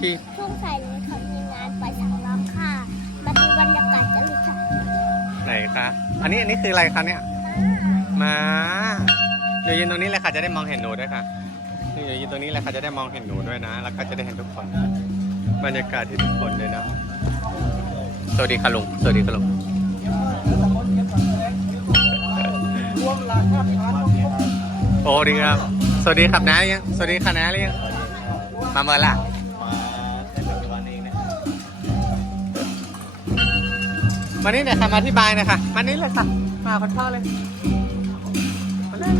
ที่ช่วงสายนี้เขามีงานไปสังรำค่ะ มาดูบรรยากาศกันเลยค่ะไหนคะ อันนี้อันนี้คืออะไรคะเนี่ยม้าเดี๋ยวยืนตรงนี้เลยค่ะจะได้มองเห็นหนูด้วยค่ะนี่เดี๋ยวยืนตรงนี้เลยค่ะจะได้มองเห็นหนูด้วยนะ แล้วก็จะได้เห็นทุกคน บรรยากาศที่ทุกคนเลยนะ สวัสดีค่ะลุง สวัสดีค่ะลุงโอ้ดีครับ สวัสดีครับนะยัง สวัสดีค่ะนะเรียงมาเมื่อล่ะ มานี่หน่อยค่ะมาอธิบายหน่อยค่ะมานี่เลยค่ะ มาคนพ่อเลยมาเลย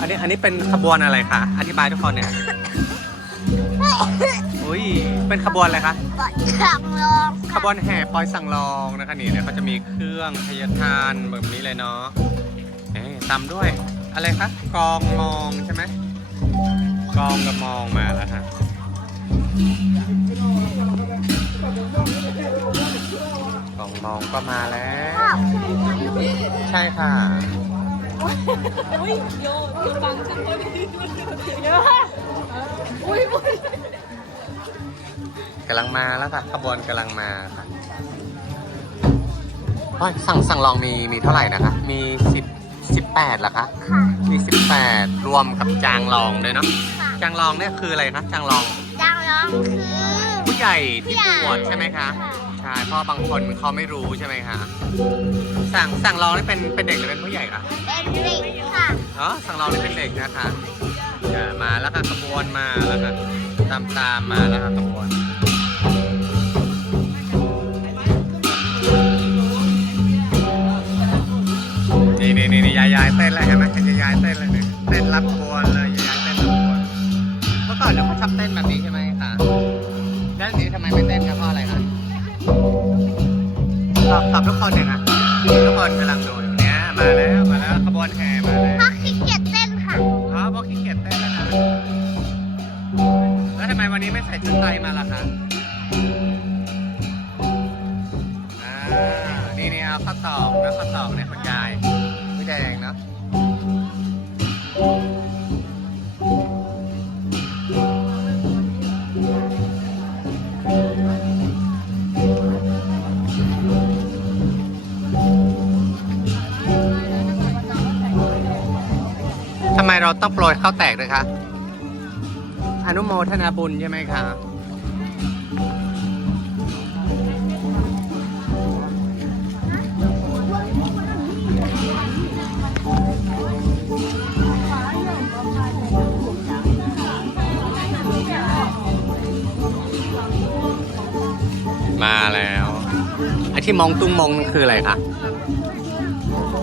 อันนี้อันนี้เป็นขบวนอะไรคะอธิบายทุกคนเนี่ยอุ้ยเป็นขบวนอะไรคะก่อนสังรองขบวนแห่ปอยสั่งลองนะคะนี่เนี่ยเขาจะมีเครื่องพยทานแบบนี้เลยเนาะเอ๊ะตามด้วยอะไรคะกองมองใช่ไหมกองกับมองมาแล้วค่ะ กองมองก็มาแล้ว ใช่ค่ะอุ้ยโยโยบังฉันคนนี้เยอะอุ้ยอุ้ยกำลังมาแล้วค่ะขบวนกำลังมาค่ะโอ้ยสั่งสั่งลองมีมีเท่าไหร่นะคะ มีสิบสิบแปดเหรอคะค่ะมีสิบแปดรวมกับจางลองด้วยเนาะค่ะจางลองเนี่ยคืออะไรคะจางลองจังร้องคือ ผู้ใหญ่ที่บวชใช่ไหมคะคะ ช่เพราะบางคนเขาไม่รู้ใช่ไหมคะสั่งสั่งลองนี่เป็นเป็นเด็กหรือเป็นผู้ใหญ่คะเป็นเด็กค่ะอ๋อสั่งลองนี่เป็นเด็กนะคะเออมาแล้วค่ะขบวนมาแล้วค่ะตามตามมาแล้วค่ะขบวนนี่นี่นี่นี่ยายยายเต้นเลยเห็นไหมเห็นยายยายเต้นเลยเนี่ยเต้นรับขบวนเลยยายยายเต้นรับขบวนเมื่อก่อนเราก็ชอบเต้นแบบนี้ ทุกคนเนี่ยค่ะทุกคนกำลังดูอยู่เนี่ยมาแล้วมาแล้วขบวนแห่มาแล้วเพราะขี้เกียจเต้นค่ะอ๋อเพราะขี้เกียจเต้นแล้วนะแล้วทำไมวันนี้ไม่ใส่ชุดไทยมาล่ะคะอ่านี่นี่เอาข้าวตอกนะข้าวตอกเนี่ยคุณยายไม่แดงเนาะ เราต้องโปรยข้าวแตกด้วยคะอนุโมทนาบุญใช่ไหมคะมาแล้วไอ้ที่มองตุ้งมองนั่นคืออะไรคะ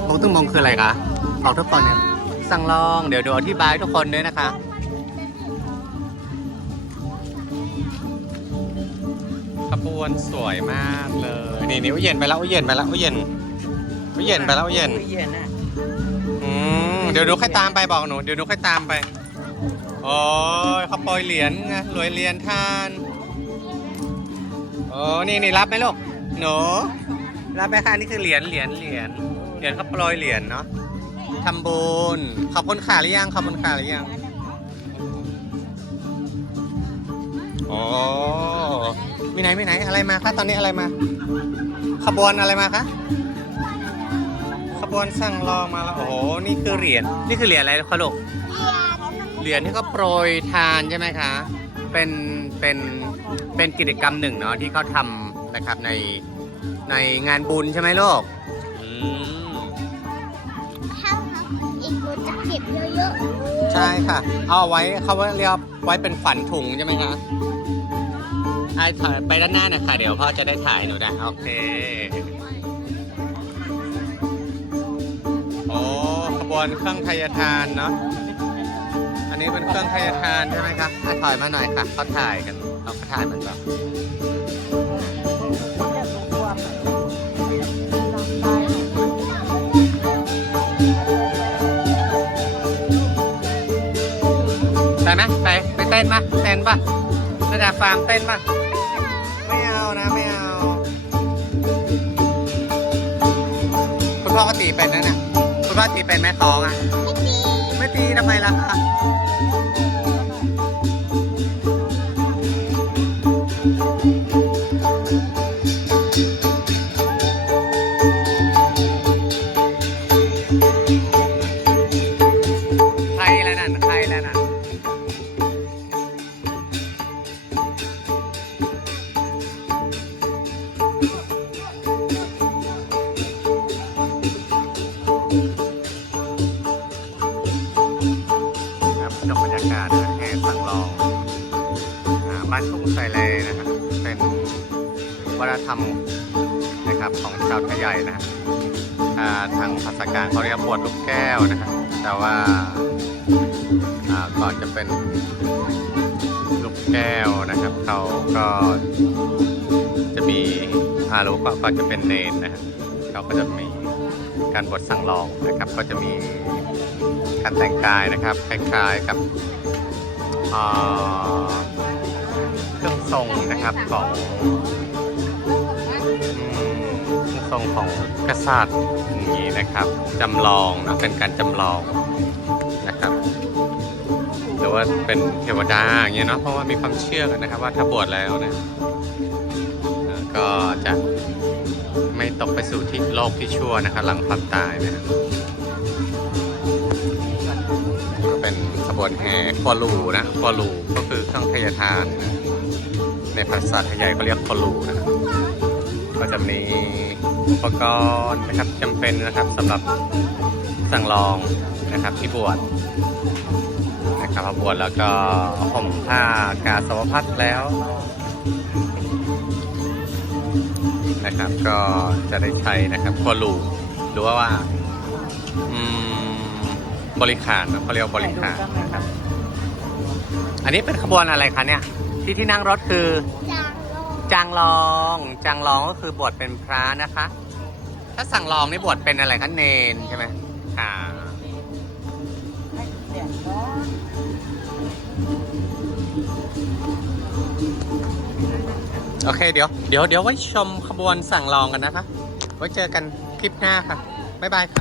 มองตุ้งมองคืออะไรคะบอกทุกคนเนี่ย สั่งลอง เดี๋ยวดูอธิบายทุกคนด้วยนะคะ ขบวนสวยมากเลย นี่นี่อุ้ยเย็นไปแล้วอุ้ยเย็นไปแล้วอุ้ยเย็นอุ้ยเย็นไปแล้วอุ้ยเย็นเย็นอะอืมเดี๋ยวดูค่อยตามไปบอกหนู เดี๋ยวดูค่อยตามไป โอ้ยเขาโปรยเหรียญไงรวยเหรียญทานโอ้นี่นี่รับไหมลูก หนู รับไหมคะนี่คือเหรียญเหรียญเหรียญเหรียญเขาโปรยเหรียญเนาะ ทำบุญขอบคุณขาหรือยังขอบคุณขาหรือยังโอ้มีไหนมีไหนอะไรมาคะตอนนี้อะไรมา ขบวนอะไรมาคะขบวนสั่งรองมาแล้วโอ้โหนี่คือเหรียญนี่คือเหรียญอะไรคะลูกเหรียญที่เขาโปรยทานใช่ไหมคะเป็นเป็นเป็นกิจกรรมหนึ่งเนาะที่เขาทำนะครับในในงานบุญใช่ไหมลูกอืม ก็บเยอะใช่ค่ะ เอาไว้เขาเรียกว่าไว้เป็นขวัญถุงใช่ไหมคะไอถ่ายไปด้านหน้าหนะคะเดี๋ยวพ่อจะได้ถ่ายหนูได้โอเค โอ้ขบวนเครื่องไทยทานเนาะอันนี้เป็นเครื่องไทยทานใช่ไหมครับอะถอยมาหน่อยค่ะเขาถ่ายกันเราก็ถ่ายเหมือนแบ ต้นปะเต้นปะระดับฟาร์มเต้นปะไม่เอานะไม่เอาคุณพ่อก็ตีเป็นนั่นน่ะคุณพ่อตีเป็นแม่คล้องอะๆไม่ดีไม่ตีทำไมล่ะคะ เป็นวัฒนธรรมนะครับของชาวไทยใหญ่นะฮะทางภาษากางเขาเรียกบวชลูกแก้วนะครับแต่ว่าก่อนจะเป็นลูกแก้วนะครับเขาก็จะมีอารู้ก็ก็จะเป็นเนนนะครับเขาก็จะมีการบวชสั่งลองนะครับ ก็จะมีการแต่งกายนะครับคล้ายๆกับเครื่องทรง นะครับของทรงของกษัตริย์อย่างนี้นะครับจำลองนะเป็นการจำลองนะครับหรือว่าเป็นเทวดาอย่างเงี้ยเนาะเพราะว่ามีความเชื่อกันนะครับ ว่าถ้าบวชแล้วเนี่ยก็จะไม่ตกไปสู่ที่โลกที่ชั่วนะครับ หลังความตายนะครับก็เป็นขบวนแห่คอลูนะคอลูก็คือเครื่องพยาทาน ในภาษาไทยใหญ่เขาเรียกคอลูนะครับก็จะมีอุปกรณ์นะครับจำเป็นนะครับสำหรับสั่งลองนะครับที่บวชนะครับพอบวชแล้วก็ห่มผ้ากาสาวพัดแล้วนะครับ ก็จะได้ใช้นะครับคอลูหรือว่าว่าบริขารนะเขาเรียกบริขารนะครับ อันนี้เป็นขบวนอะไรคะเนี่ย ที่ที่นั่งรถคือ จางโลกจางลอง จางลองก็คือบวชเป็นพระนะคะ ถ้าสั่งลองนี่บวชเป็นอะไรคะเนนใช่ไหมค่ะโอเคเดี๋ยวเดี๋ยวเดี๋ยวไว้ชมขบวนสั่งลองกันนะคะ ไว้เจอกันคลิปหน้าค่ะ บ๊ายบายค่ะ